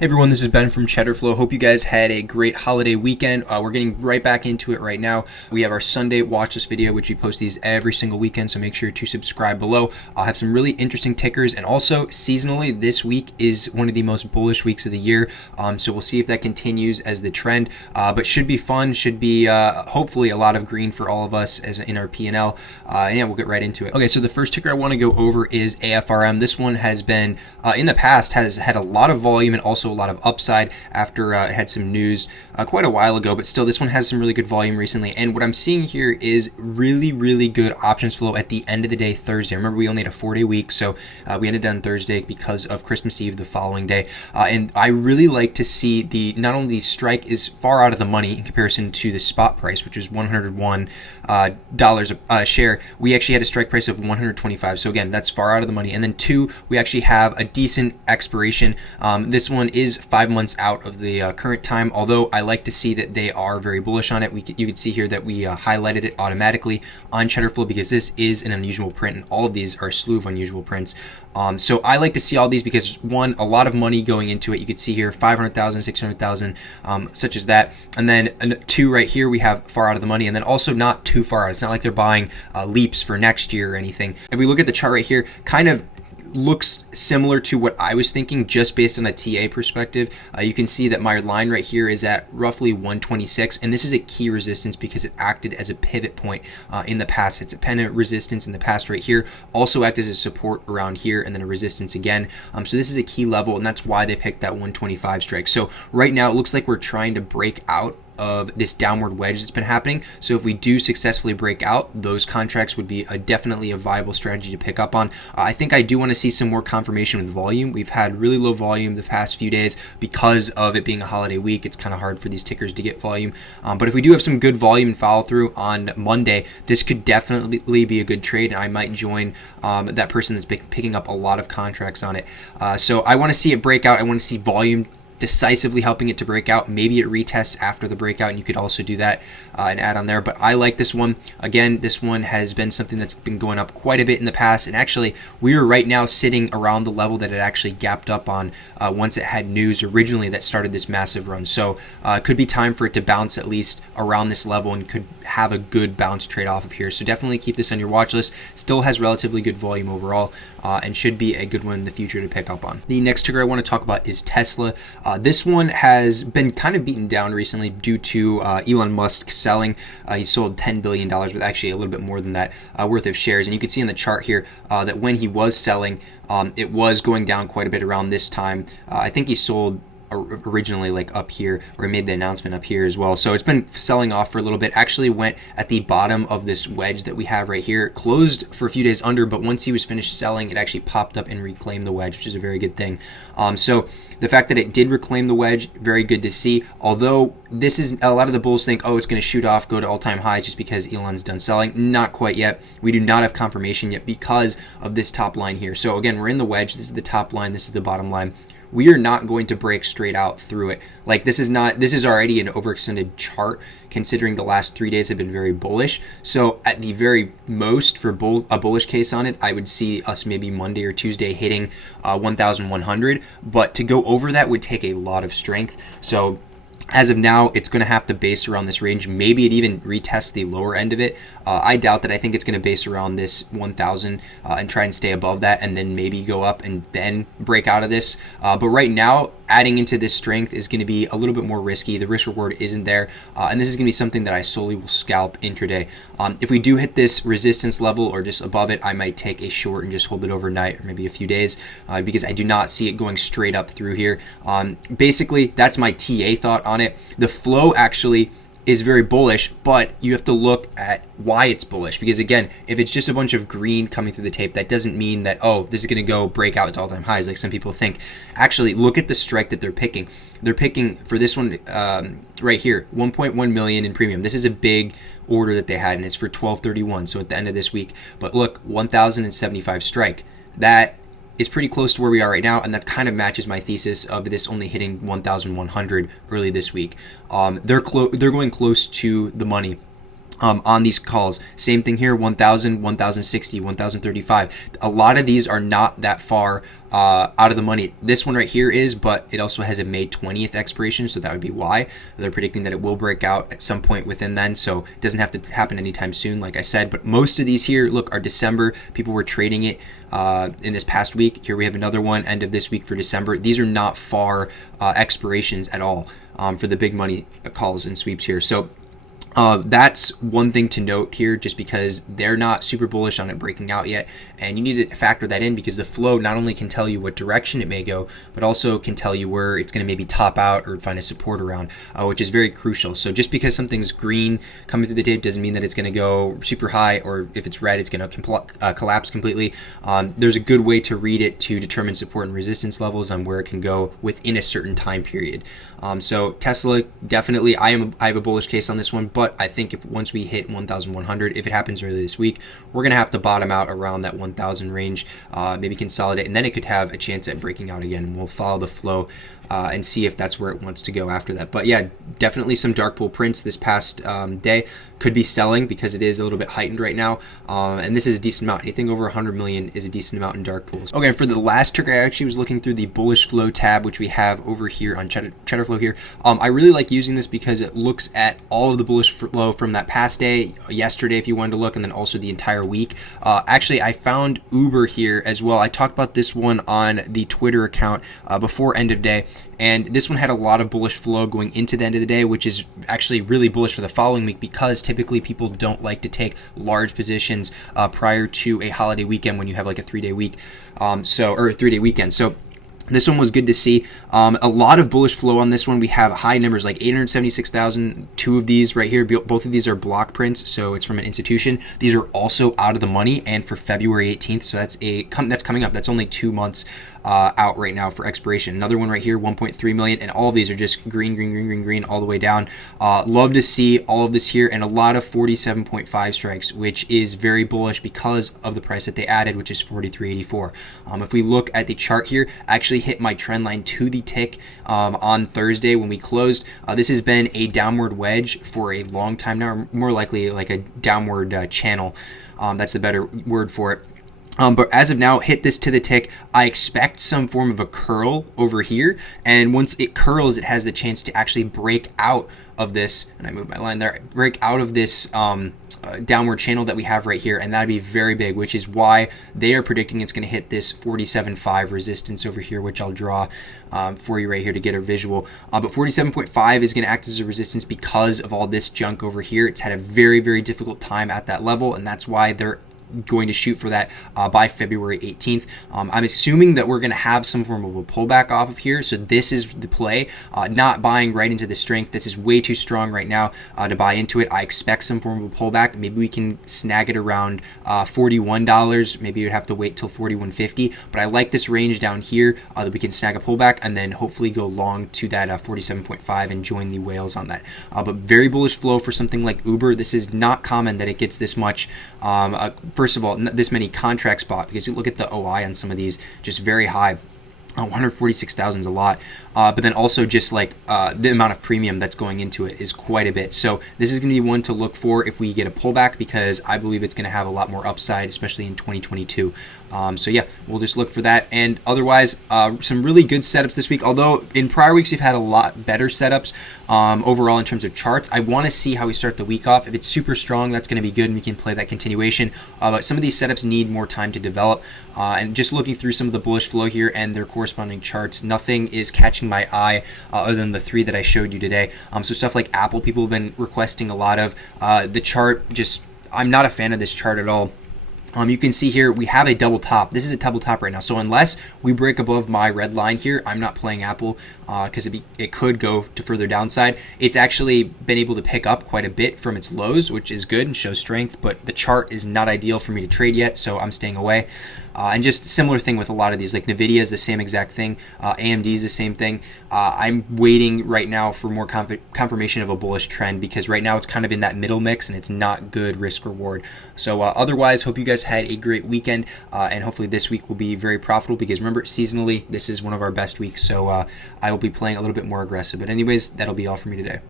Hey everyone, this is Ben from Cheddarflow. Hope you guys had a great holiday weekend. We're getting right back into it right now. We have our Sunday watch list video, which we post these every single weekend, so make sure to subscribe below. I'll have some really interesting tickers, and also seasonally, this week is one of the most bullish weeks of the year, so we'll see if that continues as the trend, but should be fun, should be hopefully a lot of green for all of us as in our P&L. Yeah, we'll get right into it. Okay, so the first ticker I want to go over is AFRM. This one has been, in the past, has had a lot of volume and also a lot of upside after it had some news quite a while ago, but still this one has some really good volume recently. And what I'm seeing here is really good options flow at the end of the day Thursday. Remember, we only had a 4-day week, so we ended on Thursday because of Christmas Eve the following day. And I really like to see not only the strike is far out of the money in comparison to the spot price, which is $101 a share. We actually had a strike price of 125, so again, that's far out of the money. And then two, we actually have a decent expiration. This one is 5 months out of the current time, although I like to see that they are very bullish on it. You can see here that we highlighted it automatically on Cheddarflow because this is an unusual print, and all of these are a slew of unusual prints. So I like to see all these because, one, a lot of money going into it. You can see here 500,000, 600,000, such as that. And then two right here, we have far out of the money, and then also not too far out. It's not like they're buying leaps for next year or anything. If we look at the chart right here, kind of looks similar to what I was thinking just based on a TA perspective. You can see that my line right here is at roughly 126, and this is a key resistance because it acted as a pivot point in the past. It's a pennant resistance in the past right here, also acted as a support around here, and then a resistance again. So this is a key level, and that's why they picked that 125 strike. So right now it looks like we're trying to break out of this downward wedge that's been happening. So if we do successfully break out, those contracts would be definitely a viable strategy to pick up on. I think I do want to see some more confirmation with volume. We've had really low volume the past few days because of it being a holiday week. It's kind of hard for these tickers to get volume. But if we do have some good volume and follow through on Monday, this could definitely be a good trade, and I might join that person that's picking up a lot of contracts on it. So I want to see it break out. I want to see volume decisively helping it to break out. Maybe it retests after the breakout, and you could also do that and add on there. But I like this one. Again, this one has been something that's been going up quite a bit in the past, and actually we are right now sitting around the level that it actually gapped up on once it had news originally that started this massive run. So it could be time for it to bounce at least around this level and could have a good bounce trade off of here. So definitely keep this on your watch list. Still has relatively good volume overall, and should be a good one in the future to pick up on. The next ticker I want to talk about is Tesla. This one has been kind of beaten down recently due to Elon Musk selling. He sold $10 billion, with actually a little bit more than that worth of shares. And you can see in the chart here that when he was selling, it was going down quite a bit around this time. I think he sold originally like up here, or he made the announcement up here as well. So it's been selling off for a little bit. Actually went at the bottom of this wedge that we have right here. It closed for a few days under, but once he was finished selling, it actually popped up and reclaimed the wedge, which is a very good thing. So the fact that it did reclaim the wedge, very good to see. Although this is, a lot of the bulls think, oh, it's going to shoot off, go to all-time highs just because Elon's done selling. Not quite yet. We do not have confirmation yet because of this top line here. So again, we're in the wedge. This is the top line. This is the bottom line. We are not going to break straight out through it. Like, this is already an overextended chart, considering the last 3 days have been very bullish. So at the very most, for a bullish case on it, I would see us maybe Monday or Tuesday hitting 1,100. But to go over that would take a lot of strength. So as of now, it's going to have to base around this range. Maybe it even retests the lower end of it. I doubt that. I think it's going to base around this 1,000 and try and stay above that, and then maybe go up and then break out of this. But right now, adding into this strength is going to be a little bit more risky. The risk reward isn't there, and this is going to be something that I solely will scalp intraday. If we do hit this resistance level or just above it, I might take a short and just hold it overnight or maybe a few days, because I do not see it going straight up through here. Basically, that's my TA thought on it. The flow actually is very bullish, but you have to look at why it's bullish, because again, if it's just a bunch of green coming through the tape, that doesn't mean that, oh, this is going to go break out to all-time highs like some people think. Actually, look at the strike that they're picking. They're picking for this one right here, 1.1 million in premium. This is a big order that they had, and it's for 12/31, so at the end of this week. But look, 1,075 strike. That is pretty close to where we are right now, and that kind of matches my thesis of this only hitting 1,100 early this week. They're going close to the money. on these calls. Same thing here, 1,000, 1,060, 1,035. A lot of these are not that far out of the money. This one right here is, but it also has a May 20th expiration, so that would be why. They're predicting that it will break out at some point within then, so it doesn't have to happen anytime soon, like I said. But most of these here, look, are December. People were trading it in this past week. Here we have another one, end of this week for December. These are not far expirations at all for the big money calls and sweeps here. So that's one thing to note here, just because they're not super bullish on it breaking out yet, and you need to factor that in because the flow not only can tell you what direction it may go, but also can tell you where it's going to maybe top out or find a support around, which is very crucial. So just because something's green coming through the tape doesn't mean that it's going to go super high, or if it's red, it's going to collapse completely. There's a good way to read it to determine support and resistance levels on where it can go within a certain time period. So Tesla, definitely, I have a bullish case on this one, but I think if once we hit 1,100, if it happens early this week, we're going to have to bottom out around that 1,000 range, maybe consolidate, and then it could have a chance at breaking out again. We'll follow the flow and see if that's where it wants to go after that. But yeah, definitely some dark pool prints this past day. Could be selling because it is a little bit heightened right now, and this is a decent amount. Anything over 100 million is a decent amount in dark pools. Okay, for the last trick, I actually was looking through the bullish flow tab, which we have over here on Cheddar Flow here. I really like using this because it looks at all of the bullish flow from that past day, yesterday if you wanted to look, and then also the entire week. Actually, I found Uber here as well. I talked about this one on the Twitter account before end of day, and this one had a lot of bullish flow going into the end of the day, which is actually really bullish for the following week because typically people don't like to take large positions prior to a holiday weekend when you have like a 3-day week, or a 3-day weekend. So this one was good to see. A lot of bullish flow on this one. We have high numbers like 876,000. Two of these right here, both of these are block prints, so it's from an institution. These are also out of the money and for February 18th, so that's coming up. That's only 2 months out right now for expiration. Another one right here, 1.3 million, and all of these are just green all the way down. Love to see all of this here, and a lot of 47.5 strikes, which is very bullish because of the price that they added, which is 43.84. If we look at the chart here, I actually hit my trend line to the tick on Thursday when we closed. This has been a downward wedge for a long time now, or more likely like a downward channel. That's a better word for it. But as of now, hit this to the tick. I expect some form of a curl over here. And once it curls, it has the chance to actually break out of this. And I moved my line there. Break out of this downward channel that we have right here. And that'd be very big, which is why they are predicting it's going to hit this 47.5 resistance over here, which I'll draw for you right here to get a visual. But 47.5 is going to act as a resistance because of all this junk over here. It's had a very, very difficult time at that level. And that's why they're going to shoot for that by February 18th. I'm assuming that we're going to have some form of a pullback off of here, so this is the play, not buying right into the strength. This is way too strong right now to buy into it. I expect some form of a pullback. Maybe we can snag it around $41. Maybe you'd have to wait till $41.50, but I like this range down here that we can snag a pullback and then hopefully go long to that 47.5 and join the whales on that. But very bullish flow for something like Uber. This is not common that it gets this much. First of all, this many contracts bought, because you look at the OI on some of these, just very high. 146,000 is a lot, but then also just like the amount of premium that's going into it is quite a bit. So this is going to be one to look for if we get a pullback, because I believe it's going to have a lot more upside, especially in 2022. So yeah, we'll just look for that. And otherwise, some really good setups this week. Although in prior weeks we've had a lot better setups overall in terms of charts. I want to see how we start the week off. If it's super strong, that's going to be good, and we can play that continuation. But some of these setups need more time to develop. And just looking through some of the bullish flow here and their corresponding charts, nothing is catching my eye other than the three that I showed you today. So stuff like Apple, people have been requesting a lot of. The chart, just I'm not a fan of this chart at all. You can see here we have a double top. This is a double top right now. So unless we break above my red line here, I'm not playing Apple because it could go to further downside. It's actually been able to pick up quite a bit from its lows, which is good and shows strength, but the chart is not ideal for me to trade yet, so I'm staying away. And just similar thing with a lot of these, like Nvidia is the same exact thing. AMD is the same thing. I'm waiting right now for more confirmation of a bullish trend, because right now it's kind of in that middle mix and it's not good risk reward. So otherwise, hope you guys had a great weekend, and hopefully this week will be very profitable, because remember, seasonally, this is one of our best weeks. So I will be playing a little bit more aggressive. But anyways, that'll be all for me today.